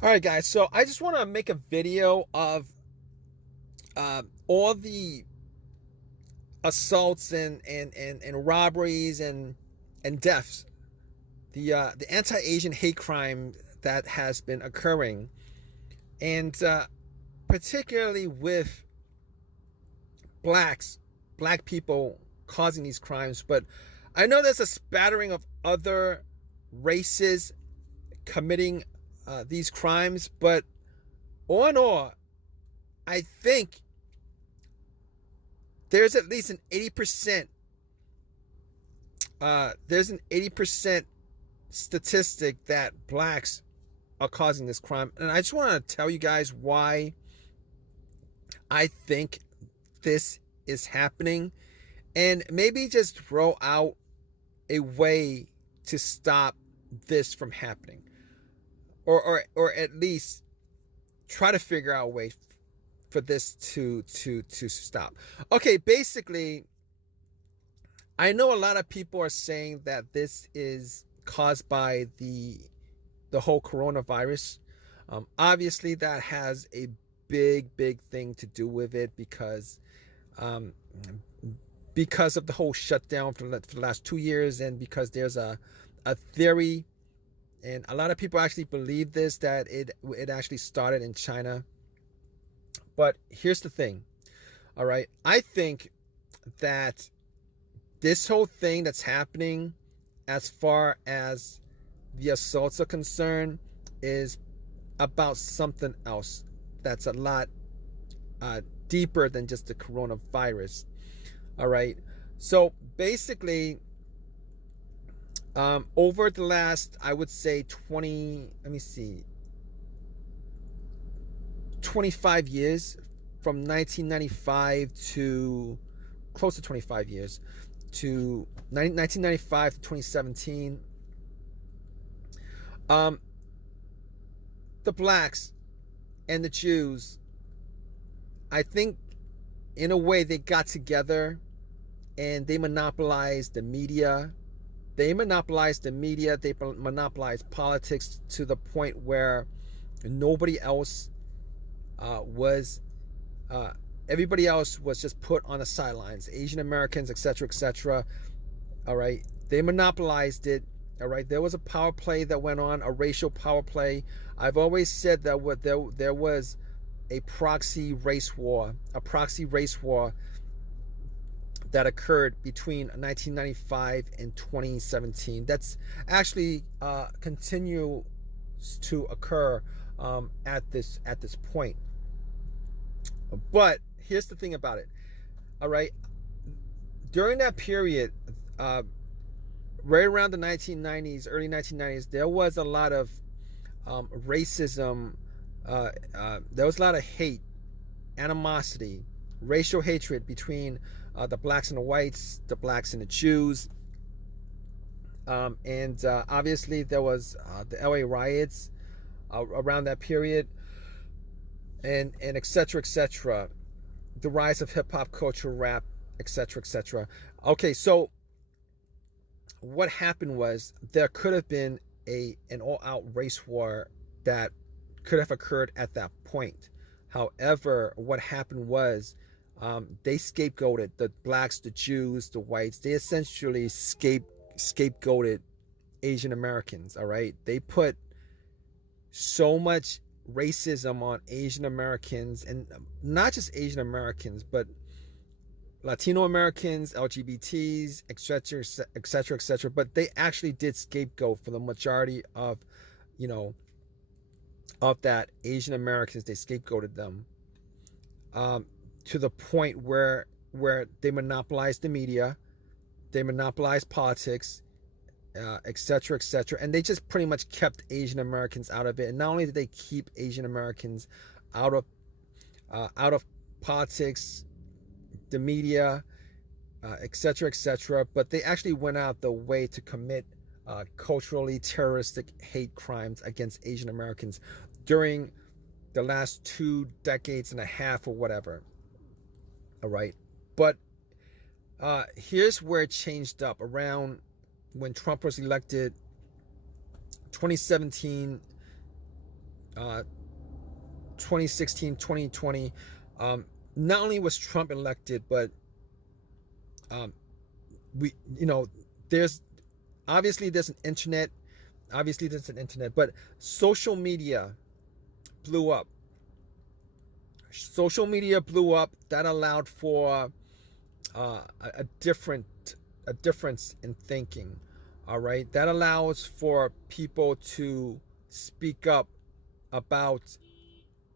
All right, guys. So I just want to make a video of all the assaults and robberies and deaths, the anti-Asian hate crime that has been occurring, and particularly with blacks, black people causing these crimes. But I know there's a spattering of other races committing these crimes. But all in all, I think there's at least an 80%. There's an 80% statistic that blacks are causing this crime, and I just want to tell you guys why I think this is happening, and maybe just throw out a way to stop this from happening, or at least try to figure out a way for this to stop. Okay, basically, I know a lot of people are saying that this is caused by the whole coronavirus. Obviously, that has a big thing to do with it um, because of the whole shutdown for the last 2 years, and because there's a theory, and a lot of people actually believe this, that it actually started in China. But here's the thing. All right, I think that this whole thing that's happening, as far as the assaults are concerned, is about something else that's a lot uh, deeper than just the coronavirus. All right. So basically, over the last, I would say 20, let me see, 25 years, from 1995 to close to 25 years to 1995 to 2017, um, the blacks and the Jews, I think, in a way, they got together and they monopolized the media. They monopolized the media. They monopolized politics to the point where nobody else was. Everybody else was just put on the sidelines. Asian Americans, etc., etc. All right, they monopolized it. All right, there was a power play that went on, a racial power play. I've always said that there was a proxy race war, that occurred between 1995 and 2017. That's actually continues to occur at this point. But here's the thing about it. All right, during that period, right around the 1990s, early 1990s, there was a lot of racism. There was a lot of hate, animosity, racial hatred between the blacks and the whites, the blacks and the Jews. And obviously, there was the LA riots around that period, and etc., etc. The rise of hip hop culture, rap, etc., etc. Okay, so what happened was there could have been an all out race war that could have occurred at that point. However, what happened was, they scapegoated the blacks, the Jews, the whites. They essentially scapegoated Asian Americans. All right, they put so much racism on Asian Americans, and not just Asian Americans, but Latino Americans, LGBTs, etc., etc., etc. But they actually did scapegoat for the majority of, you know, of that Asian Americans. They scapegoated them, to the point where they monopolized the media, they monopolized politics, etc., etc., and they just pretty much kept Asian Americans out of it. And not only did they keep Asian Americans out of out of politics, the media, etc., etc., but they actually went out the way to commit culturally terroristic hate crimes against Asian Americans during the last 2 decades and a half or whatever. All right, but here's where it changed up around when Trump was elected, 2017. uh, 2016, 2020, not only was Trump elected, but um, we, there's there's an internet, but social media blew up. Social media blew up. That allowed for a difference in thinking. All right, that allows for people to speak up about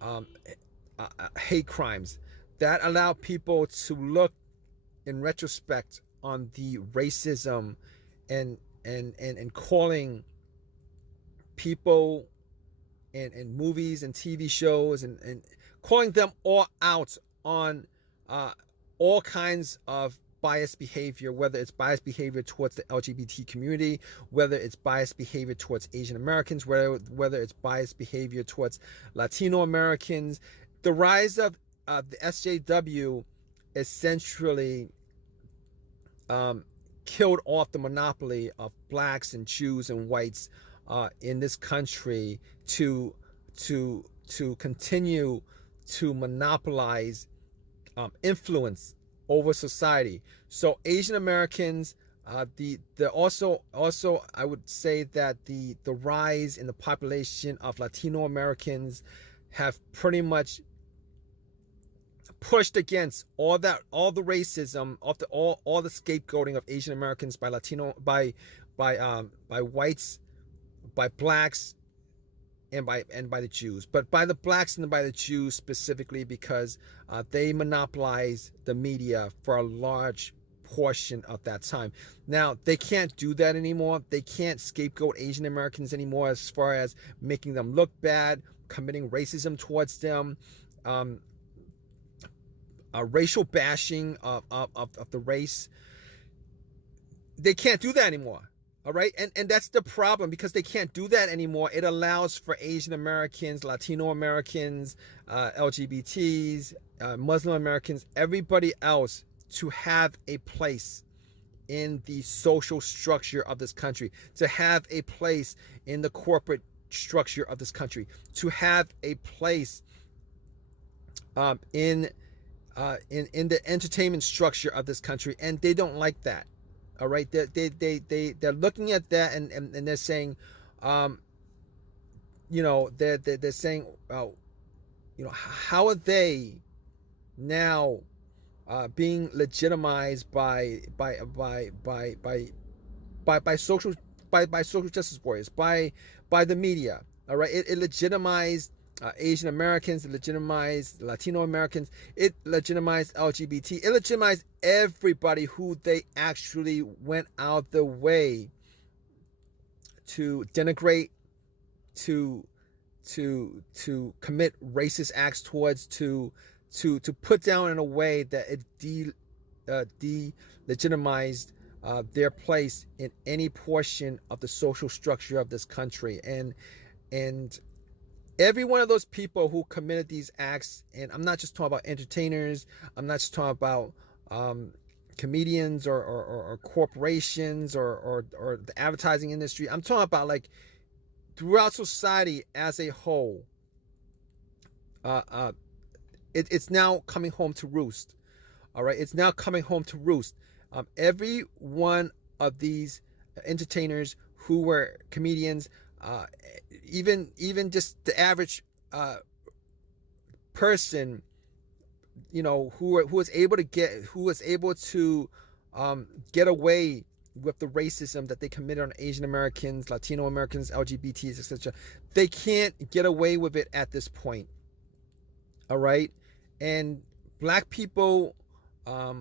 um, hate crimes. That allowed people to look in retrospect on the racism and calling people in movies and TV shows and calling them all out on all kinds of biased behavior, whether it's biased behavior towards the LGBT community, whether it's biased behavior towards Asian Americans, whether it's biased behavior towards Latino Americans. The rise of the SJW essentially killed off the monopoly of blacks and Jews and whites in this country to continue to monopolize influence over society. So Asian Americans, the also I would say that the rise in the population of Latino Americans have pretty much pushed against all the racism, all the scapegoating of Asian Americans by whites, by blacks, and by the Jews, but by the blacks and by the Jews specifically, because they monopolize the media for a large portion of that time. Now they can't do that anymore. They can't scapegoat Asian Americans anymore as far as making them look bad, committing racism towards them, racial bashing of the race. They can't do that anymore. All right, and that's the problem, because they can't do that anymore. It allows for Asian Americans, Latino Americans, LGBTs, Muslim Americans, everybody else to have a place in the social structure of this country, to have a place in the corporate structure of this country, to have a place in the entertainment structure of this country, and they don't like that. All right, they're looking at that and they're saying, they're saying, how are they now being legitimized by social justice warriors, by the media? All right, it legitimized Asian Americans, it legitimized Latino Americans, it legitimized LGBT, it legitimized everybody who they actually went out the way to denigrate, to commit racist acts towards, to put down in a way that it delegitimized their place in any portion of the social structure of this country. And every one of those people who committed these acts, and I'm not just talking about entertainers, I'm not just talking about comedians or corporations or the advertising industry. I'm talking about like throughout society as a whole. It's now coming home to roost. All right, it's now coming home to roost. Every one of these entertainers who were comedians, even just the average person, who was able to get away with the racism that they committed on Asian Americans, Latino Americans, LGBTs, etc. They can't get away with it at this point. All right, and black people, a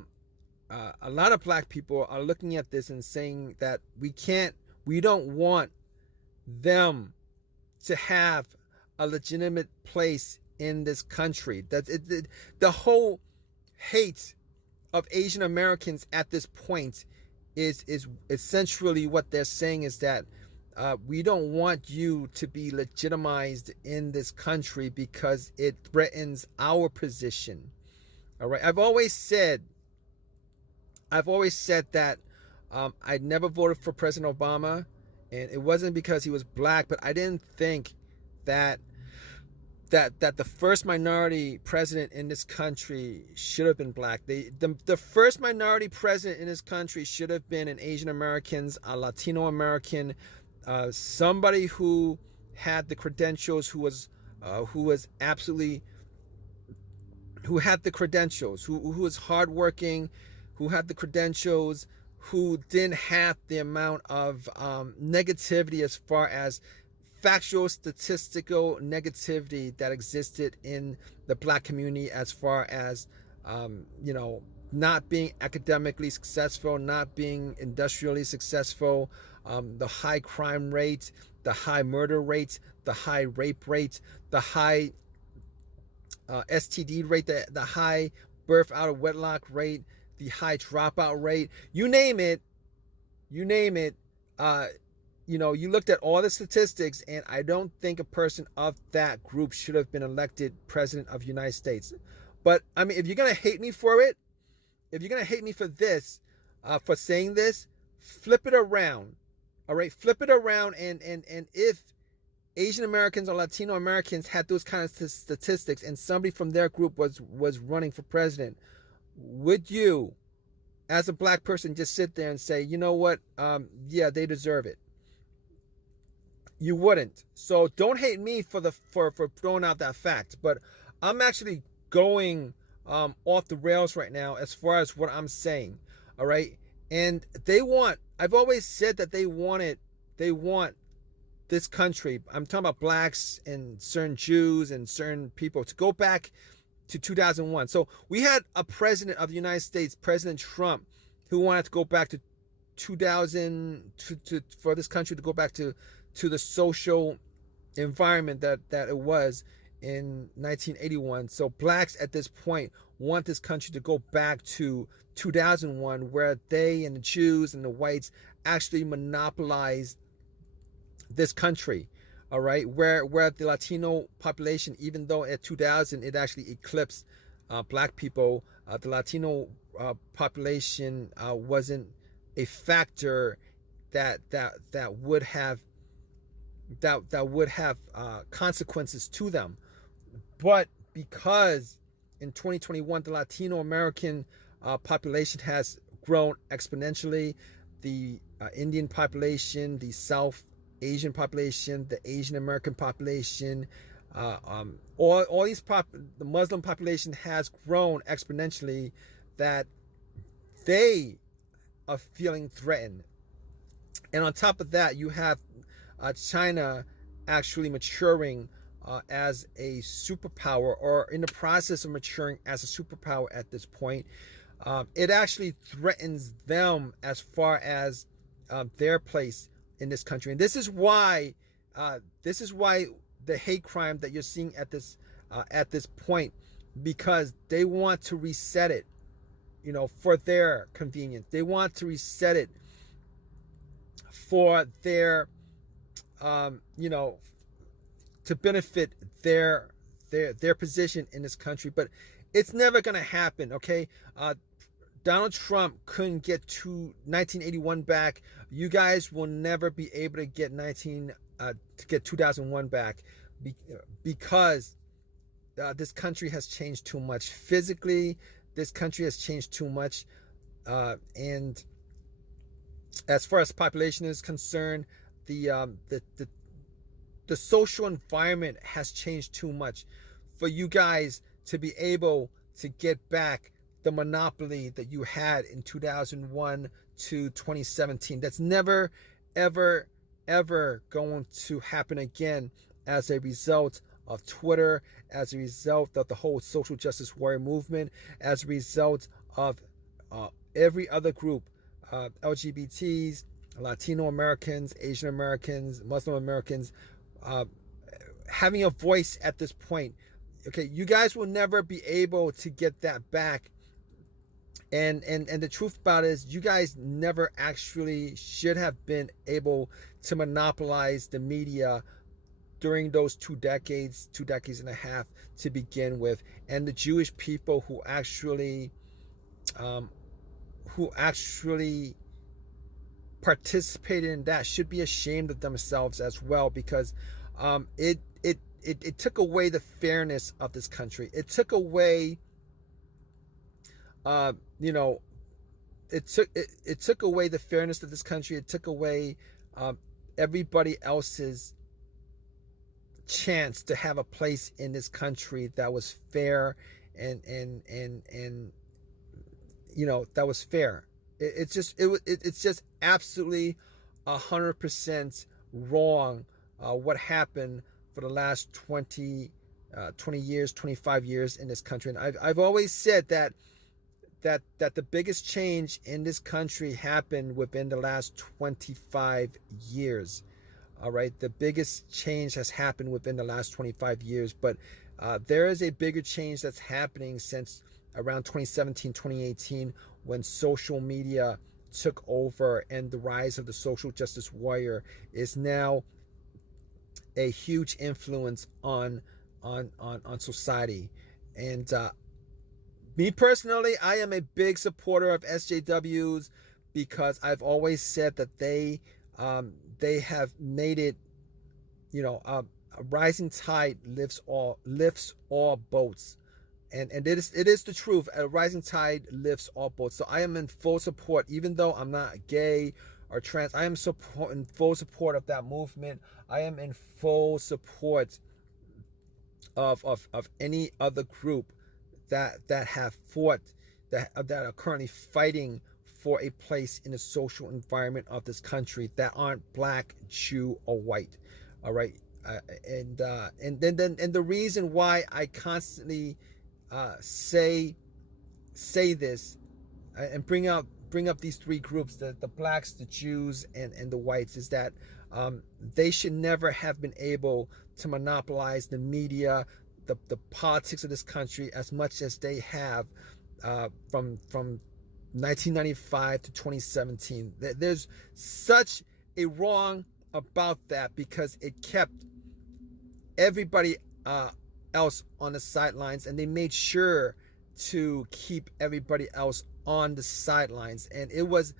lot of black people are looking at this and saying that we don't want them to have a legitimate place in this country. The whole hate of Asian Americans at this point is essentially what they're saying is that we don't want you to be legitimized in this country because it threatens our position. All right, I've always said that I never voted for President Obama. And it wasn't because he was black, but I didn't think that that the first minority president in this country should have been black. The first minority president in this country should have been an Asian Americans, a Latino American, somebody who had the credentials, who was absolutely, who had the credentials, who was hardworking, who had the credentials, who didn't have the amount of negativity as far as factual statistical negativity that existed in the black community, as far as not being academically successful, not being industrially successful, the high crime rate, the high murder rate, the high rape rate, the high STD rate, the high birth out of wedlock rate, the high dropout rate, you name it. You looked at all the statistics, and I don't think a person of that group should have been elected president of the United States. But I mean, if you're gonna hate me for it, if you're gonna hate me for this, for saying this, flip it around. All right, flip it around, and if Asian Americans or Latino Americans had those kinds of statistics, and somebody from their group was running for president, would you, as a black person, just sit there and say, you know what, yeah, they deserve it? You wouldn't. So don't hate me for throwing out that fact. But I'm actually going off the rails right now as far as what I'm saying. All right, and I've always said that they want this country, I'm talking about blacks and certain Jews and certain people, to go back to 2001. So we had a president of the United States, President Trump, who wanted to go back to 2000 for this country to go back to the social environment that it was in 1981. So blacks at this point want this country to go back to 2001, where they and the Jews and the whites actually monopolized this country. All right, where the Latino population, even though at 2000 it actually eclipsed black people, the Latino population wasn't a factor that would have consequences to them. But because in 2021 the Latino American population has grown exponentially, the Indian population, the South Asian population, the Asian American population, all these the Muslim population has grown exponentially, that they are feeling threatened. And on top of that, you have China actually maturing as a superpower, or in the process of maturing as a superpower at this point. It actually threatens them as far as their place in this country. And this is why the hate crime that you're seeing at this point, because they want to reset it, for their convenience. They want to reset it for their to benefit their position in this country. But it's never going to happen. Okay, Donald Trump couldn't get to 1981 back. You guys will never be able to get 2001 back, because this country has changed too much physically. This country has changed too much, and as far as population is concerned, the social environment has changed too much for you guys to be able to get back the monopoly that you had in 2001 to 2017. That's never, ever, ever going to happen again, as a result of Twitter, as a result of the whole social justice warrior movement, as a result of every other group, LGBTs, Latino Americans, Asian Americans, Muslim Americans, having a voice at this point. Okay, you guys will never be able to get that back. And the truth about it is, you guys never actually should have been able to monopolize the media during those 2 decades and a half to begin with. And the Jewish people who actually participated in that should be ashamed of themselves as well, because it it took away the fairness of this country. It took away, you know, it took away the fairness of this country. It took away everybody else's chance to have a place in this country that was fair and you know, that was fair. It's just absolutely 100% wrong what happened for the last 20 years, 25 years in this country. And I've always said that the biggest change in this country happened within the last 25 years. All right, the biggest change has happened within the last 25 years, but there is a bigger change that's happening since around 2017, 2018, when social media took over and the rise of the social justice warrior is now a huge influence on society. And me personally, I am a big supporter of SJWs because I've always said that they have made it, you know, a rising tide lifts all boats. And it is the truth. A rising tide lifts all boats. So I am in full support, even though I'm not gay or trans. I am in full support of that movement. I am in full support of any other group that have fought, that are currently fighting for a place in the social environment of this country that aren't black, Jew, or white. All right, and the reason why I constantly say this and bring up these three groups, the blacks, the Jews, and the whites, is that they should never have been able to monopolize the media, the politics of this country as much as they have from 1995 to 2017. There's such a wrong about that because it kept everybody else on the sidelines, and they made sure to keep everybody else on the sidelines. And it was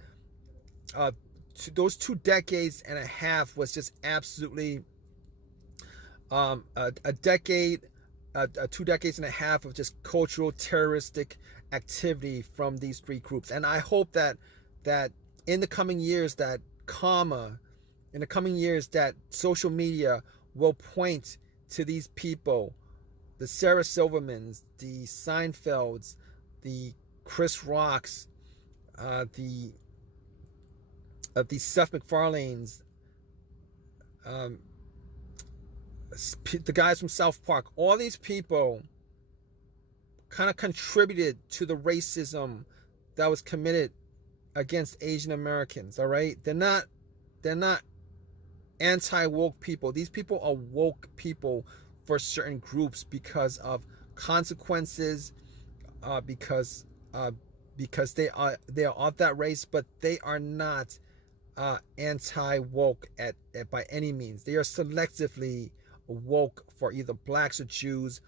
those 2 decades and a half was just absolutely a decade, 2 decades and a half of just cultural terroristic activity from these three groups. And I hope that in the coming years that social media will point to these people, the Sarah Silvermans, the Seinfelds, the Chris Rocks, the Seth MacFarlanes, the guys from South Park. All these people kind of contributed to the racism that was committed against Asian Americans. All right, they're not anti-woke people. These people are woke people for certain groups because of consequences, because they are of that race, but they are not anti-woke by any means. They are selectively woke for either blacks or Jews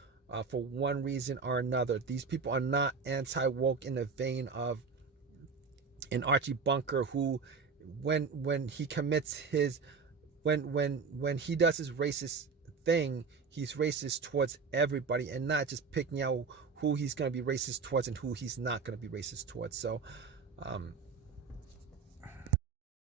for one reason or another. These people are not anti-woke in the vein of an Archie Bunker, who when he commits his when he does his racist thing, he's racist towards everybody and not just picking out who he's going to be racist towards and who he's not going to be racist towards. So